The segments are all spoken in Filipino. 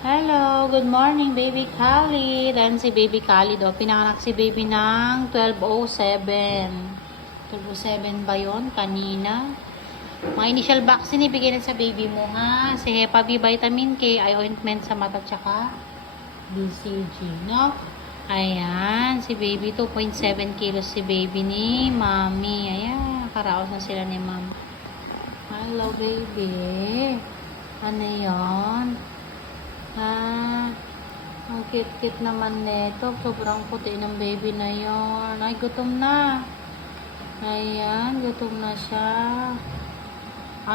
Hello, good morning baby Khalid. Ayan si baby Khalid. Pinanganak si baby ng 12:07. 12:07 ba yun? Kanina. Mga initial vaccine ibigay na sa baby mo ha. Si Hepa B, vitamin K, eye ointment sa mata tsaka BCG, no? Ayan, si baby 2.7 kilos si baby ni Mami. Ayan, karaos na sila ni Ma'am. Hello baby. Ano yun? Ang cute-cute naman nito. Sobrang puti ng baby na yon. Ay, gutom na. Ayan, gutom na siya.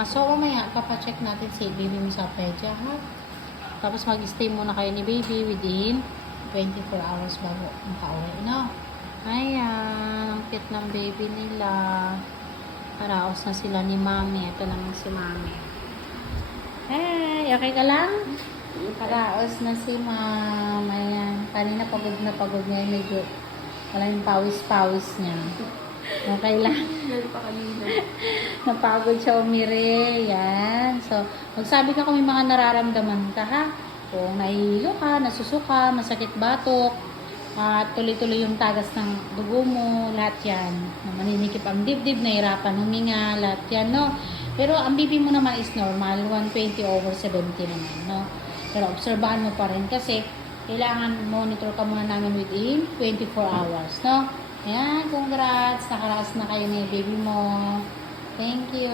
So, umaya, papacheck natin si baby mo sa pedya, ha? Tapos, mag-stay muna kayo ni baby within 24 hours bago makauwi, no? Ayan, ang cute ng baby nila. Paraos na sila ni Mami. Ito naman si Mami. Hey, okay ka lang? Karaos na si Ma'am. Ayan. Kanina pagod na pagod niya. Medyo wala yung pawis-pawis niya. Okay lang. Napagod siya umiri. Yan. So, magsabi ka kung may mga nararamdaman ka ha. Kung nahihilo ka, nasusuka, masakit batok, at tuloy-tuloy yung tagas ng dugo mo, lahat yan. Maninikip ang dibdib, nahirapan huminga, lahat yan, no? Pero ang bibi mo naman is normal, 120/70 naman, no? Pero obserbahan mo pa rin kasi kailangan monitor ka muna namin within 24 hours, no? Ayan, congrats! Nakaraas na kayo ni baby mo. Thank you!